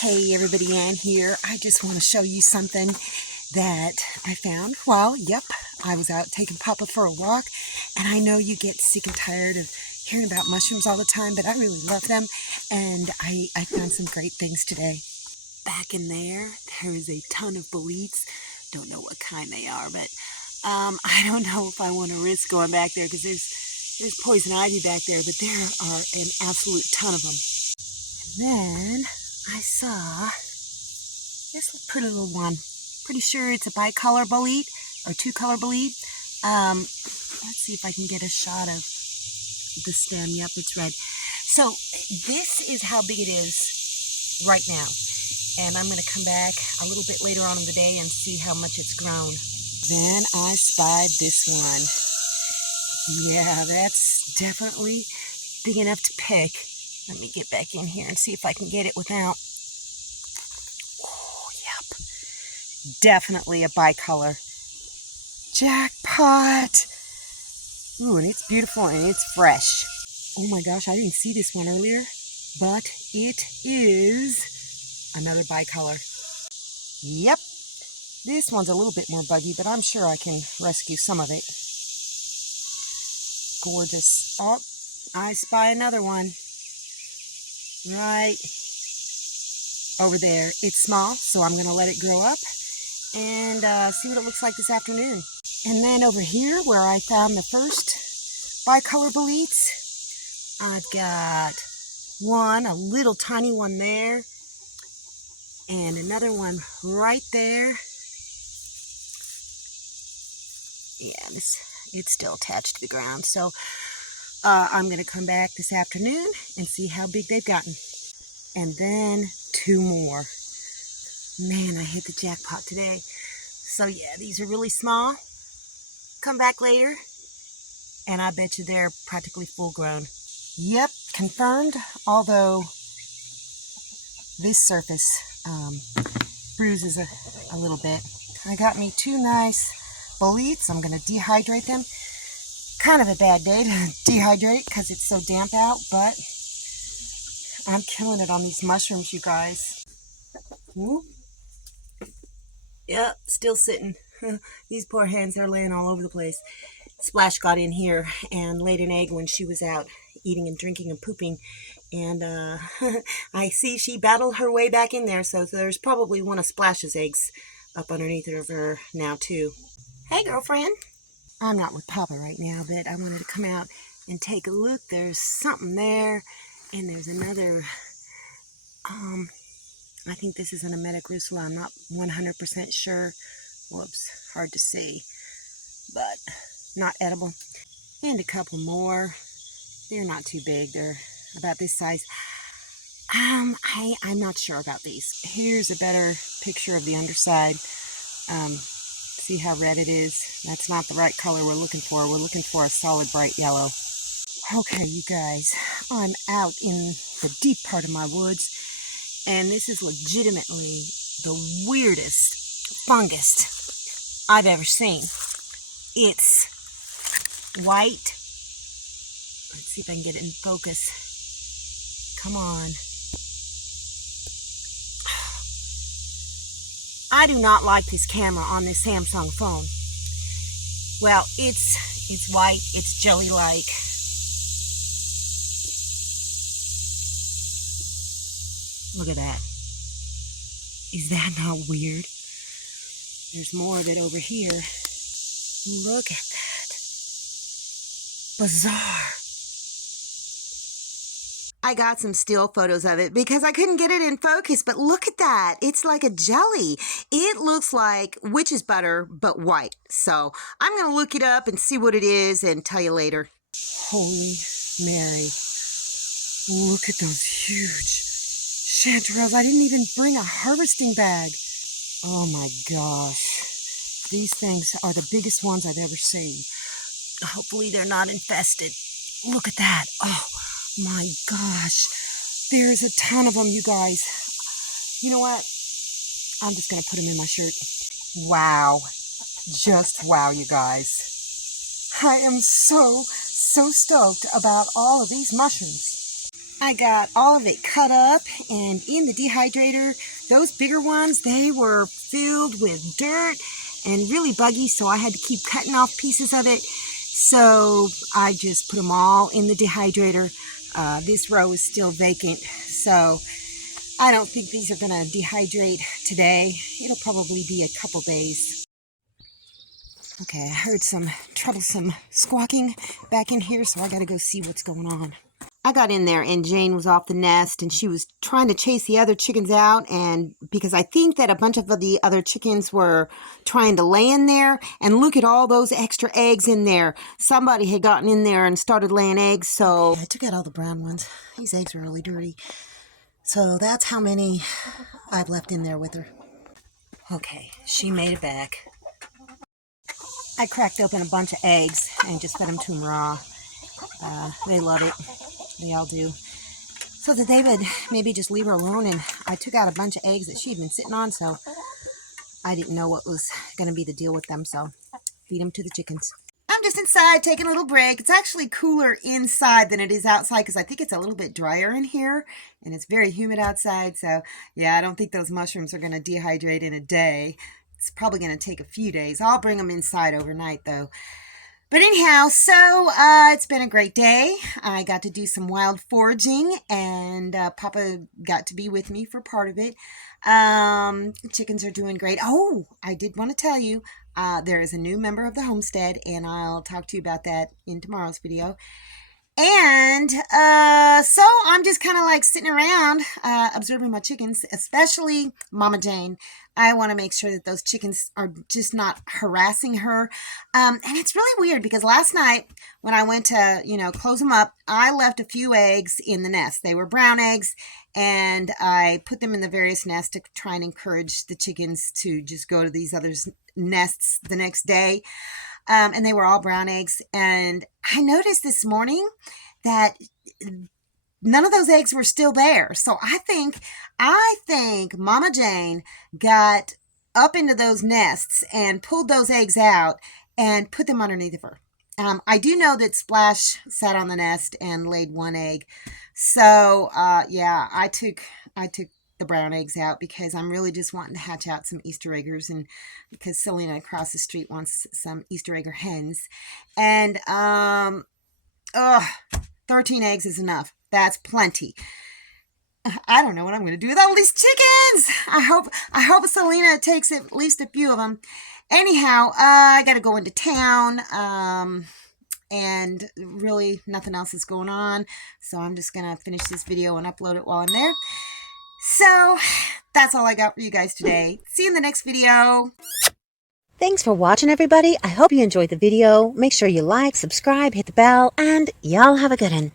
Hey everybody, Ann here. I just want to show you something that I found while, I was out taking Papa for a walk, and I know you get sick and tired of hearing about mushrooms all the time, but I really love them, and I found some great things today. Back in there is a ton of boletes. Don't know what kind they are, but I don't know if I want to risk going back there because there's poison ivy back there, but there are an absolute ton of them. And then I saw this pretty little one. Pretty sure it's a bicolor bolete or two-color bolete. Let's see if I can get a shot of the stem. Yep, it's red. So this is how big it is right now. And I'm going to come back a little bit later on in the day and see how much it's grown. Then I spied this one. Yeah, that's definitely big enough to pick. Let me get back in here and see if I can get it without. Oh, yep. Definitely a bicolor. Jackpot! Ooh, and it's beautiful and it's fresh. Oh my gosh, I didn't see this one earlier, but it is another bicolor. Yep. This one's a little bit more buggy, but I'm sure I can rescue some of it. Gorgeous. Oh, I spy another one. Right over there. It's small, so I'm going to let it grow up and see what it looks like this afternoon. And then over here, where I found the first bicolor boletes, I've got one, a little tiny one there, and another one right there. Yeah, it's still attached to the ground, so I'm going to come back this afternoon and see how big they've gotten. And then two more. Man, I hit the jackpot today. So yeah, these are really small. Come back later, and I bet you they're practically full grown. Yep, confirmed, although this surface bruises a little bit. I got me two nice boletes. I'm going to dehydrate them. Kind of a bad day to dehydrate because it's so damp out, but I'm killing it on these mushrooms, you guys. Whoop. Yep, still sitting. These poor hens are laying all over the place. Splash got in here and laid an egg when she was out eating and drinking and pooping. And I see she battled her way back in there, so there's probably one of Splash's eggs up underneath of her now, too. Hey, girlfriend. I'm not with Papa right now, but I wanted to come out and take a look. There's something there, and there's another, I think this is an emetic rusula. I'm not 100% sure. Whoops, hard to see, but not edible. And a couple more. They're not too big. They're about this size. I'm not sure about these. Here's a better picture of the underside. See how red it is? That's not the right color we're looking for. We're looking for a solid bright yellow. Okay, you guys, I'm out in the deep part of my woods, and this is legitimately the weirdest fungus I've ever seen. It's white. Let's see if I can get it in focus. Come on. I do not like this camera on this Samsung phone. Well, it's white, it's jelly-like. Look at that. Is that not weird? There's more of it over here. Look at that. Bizarre. I got some still photos of it because I couldn't get it in focus, but look at that. It's like a jelly. It looks like witch's butter, but white. So I'm going to look it up and see what it is and tell you later. Holy Mary. Look at those huge chanterelles. I didn't even bring a harvesting bag. Oh my gosh. These things are the biggest ones I've ever seen. Hopefully they're not infested. Look at that. Oh my gosh. There's a ton of them, you guys. You know what? I'm just going to put them in my shirt. Wow. Just wow, you guys. I am so stoked about all of these mushrooms. I got all of it cut up, and in the dehydrator, those bigger ones, they were filled with dirt and really buggy, so I had to keep cutting off pieces of it. So I just put them all in the dehydrator. This row is still vacant, so I don't think these are going to dehydrate today. It'll probably be a couple days. Okay, I heard some troublesome squawking back in here, so I got to go see what's going on. I got in there and Jane was off the nest and she was trying to chase the other chickens out, and because I think that a bunch of the other chickens were trying to lay in there, and look at all those extra eggs in there. Somebody had gotten in there and started laying eggs, so I took out all the brown ones. These eggs are really dirty. So that's how many I've left in there with her. Okay, she made it back. I cracked open a bunch of eggs and just fed them to them raw. They love it. They all do. So that they would maybe just leave her alone, and I took out a bunch of eggs that she had been sitting on, so I didn't know what was going to be the deal with them, so feed them to the chickens. I'm just inside taking a little break. It's actually cooler inside than it is outside because I think it's a little bit drier in here, and it's very humid outside, so yeah, I don't think those mushrooms are going to dehydrate in a day. It's probably going to take a few days. I'll bring them inside overnight, though. But anyhow, so it's been a great day. I got to do some wild foraging, and Papa got to be with me for part of it. Chickens are doing great. Oh, I did want to tell you, there is a new member of the homestead, and I'll talk to you about that in tomorrow's video. And so I'm just kind of like sitting around observing my chickens, especially Mama Jane. I want to make sure that those chickens are just not harassing her. And it's really weird because last night when I went to, close them up, I left a few eggs in the nest. They were brown eggs, and I put them in the various nests to try and encourage the chickens to just go to these other nests the next day. And they were all brown eggs. And I noticed this morning that none of those eggs were still there. So I think Mama Jane got up into those nests and pulled those eggs out and put them underneath of her. I do know that Splash sat on the nest and laid one egg. So yeah, I took the brown eggs out because I'm really just wanting to hatch out some Easter eggers, and because Selena across the street wants some Easter egger hens. And 13 eggs is enough. That's plenty. I don't know what I'm going to do with all these chickens. I hope Selena takes at least a few of them. Anyhow, I got to go into town. And really nothing else is going on. So I'm just going to finish this video and upload it while I'm there. So that's all I got for you guys today. See you in the next video. Thanks for watching, everybody. I hope you enjoyed the video. Make sure you like, subscribe, hit the bell, and y'all have a good one.